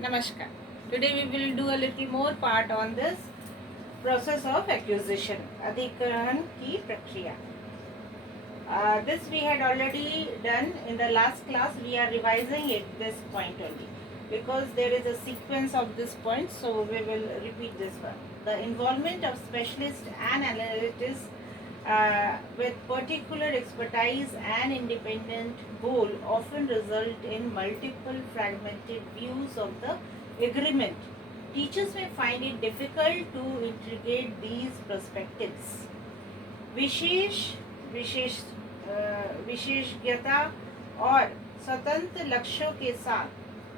Namaskar. Today we will do a little more part on this process of acquisition, अधिग्रहण की प्रक्रिया. This we had already done in the last class. We are revising it this point only because there is a sequence of this point, so we will repeat this one. The involvement of specialists and analysts with particular expertise and independent goal often result in multiple fragmented views of the agreement. Teachers may find it difficult to integrate these perspectives. विशेष विशेष विशेषज्ञता और स्वतंत्र लक्ष्यों के साथ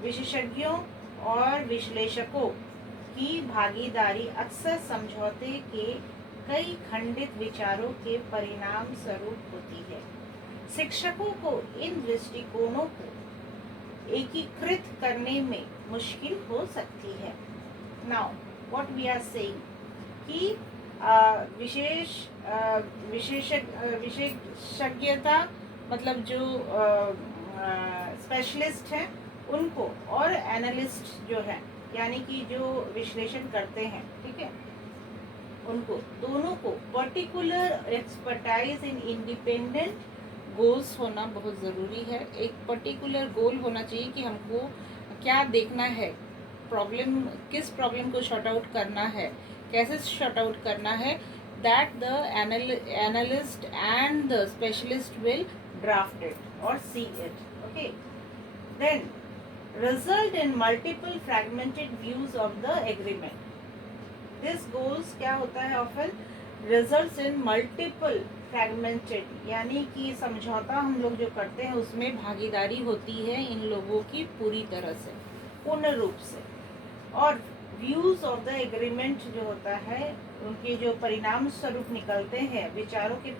विशेषज्ञों और विश्लेषकों की भागीदारी अक्सर समझौते के कई खंडित विचारों के परिणाम स्वरूप होती है. शिक्षकों को इन दृष्टिकोणों को एकीकृत करने में मुश्किल हो सकती है. Now what we are saying कि विशेषज्ञता मतलब जो स्पेशलिस्ट हैं उनको और एनालिस्ट जो है यानी कि जो विश्लेषण करते हैं, ठीक है, उनको दोनों को particular expertise in independent goals होना बहुत ज़रूरी है. एक पर्टिकुलर गोल होना चाहिए कि हमको क्या देखना है, प्रॉब्लम किस प्रॉब्लम को शॉर्ट आउट करना है, कैसे शॉर्ट आउट करना है. That the analyst and the specialist will draft it और see it. Okay, then result in multiple fragmented views of the agreement. This goals क्या होता है, often results in multiple fragmented यानी कि समझौता हम लोग जो करते हैं उसमें भागीदारी होती है इन लोगों की पूरी तरह से, पूर्ण रूप से. और व्यूज ऑफ द एग्रीमेंट जो होता है उनके जो परिणाम स्वरूप निकलते हैं, विचारों के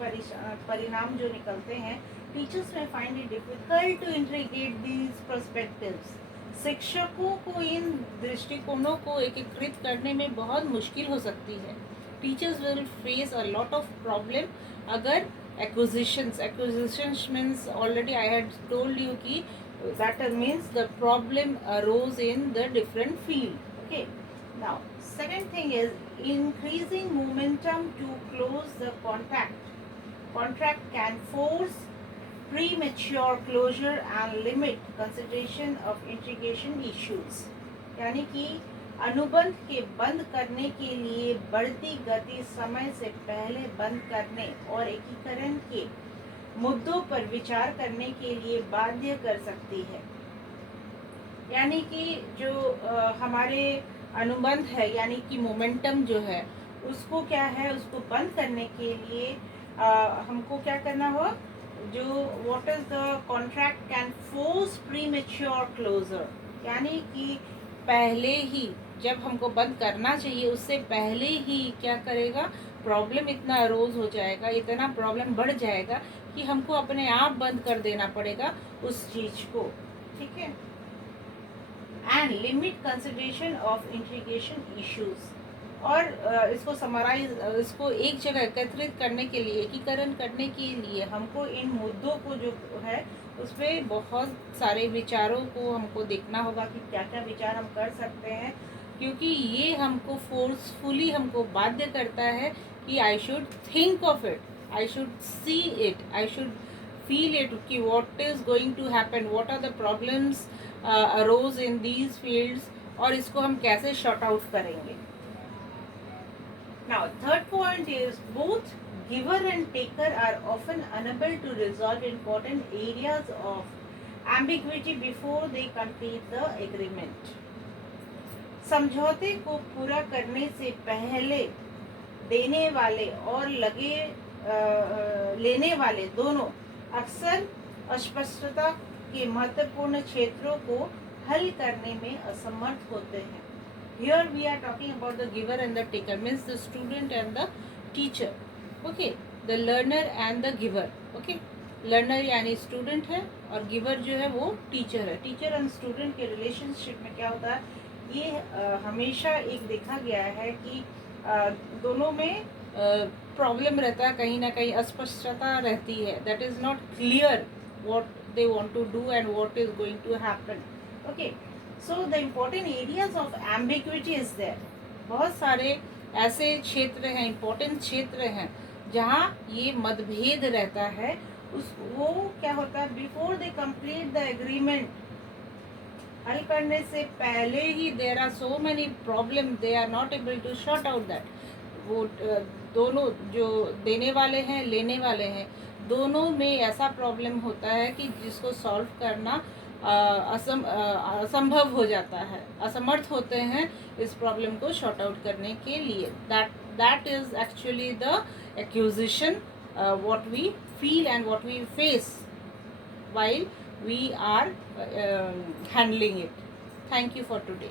परिणाम जो निकलते हैं, टीचर्स में find it difficult to integrate these perspectives. शिक्षकों को इन दृष्टिकोणों को एकीकृत करने में बहुत मुश्किल हो सकती है. Teachers will face a lot of problem अगर acquisitions means already I had told you कि that means the problem arose in the different field. Okay, now second thing is increasing momentum to close the contract can force premature closure and limit consideration of integration issues. यानी कि अनुबंध के बंद करने के लिए बढ़ती गति समय से पहले बंद करने और एकीकरण के मुद्दों पर विचार करने के लिए बाध्य कर सकती है. यानी कि जो हमारे अनुबंध है यानी कि मोमेंटम जो है उसको क्या है, उसको बंद करने के लिए हमको क्या करना हो, जो what is the contract can force premature closure यानी कि पहले ही जब हमको बंद करना चाहिए उससे पहले ही क्या करेगा, प्रॉब्लम इतना अरोज हो जाएगा, इतना प्रॉब्लम बढ़ जाएगा कि हमको अपने आप बंद कर देना पड़ेगा उस चीज को. ठीक है. And limit consideration of integration issues. और इसको समराइज, इसको एक जगह एकत्रित करने के लिए, एकीकरण करने के लिए हमको इन मुद्दों को जो है उस पर बहुत सारे विचारों को हमको देखना होगा कि क्या क्या विचार हम कर सकते हैं, क्योंकि ये हमको फोर्सफुली हमको बाध्य करता है कि I should think of it, I should see it, I should feel it कि what is going to happen, what are the problems arose in these fields और इसको हम कैसे शॉर्ट आउट करेंगे. Now, third point is both giver and taker are often unable to resolve important areas of ambiguity before they complete the agreement. समझौते को पूरा करने से पहले देने वाले और लेने वाले दोनों अक्सर अस्पष्टता के महत्वपूर्ण क्षेत्रों को हल करने में असमर्थ होते हैं. Here we are talking about the giver and the taker, means the student and the teacher. Okay, the learner and the giver. Okay, learner यानी student है और giver जो है वो teacher है. teacher and student के relationship में क्या होता है, ये हमेशा एक देखा गया है कि दोनों में प्रॉब्लम रहता है, कहीं ना कहीं अस्पष्टता रहती है. That is not clear what they want to do and what is going to happen. Okay, so the important areas of ambiguity is there. बहुत सारे ऐसे क्षेत्र हैं, इम्पोर्टेंट क्षेत्र हैं जहाँ ये मतभेद रहता है. उस वो क्या होता है, before they complete the agreement, हल करने से पहले ही there are so many problem, they are not able to sort out that. वो दोनों जो देने वाले हैं लेने वाले हैं, दोनों में ऐसा प्रॉब्लम होता है कि जिसको सॉल्व करना असंभव हो जाता है, असमर्थ होते हैं इस प्रॉब्लम को शॉर्ट आउट करने के लिए. That is actually the accusation what we feel and what we face while we are handling it. Thank you for today.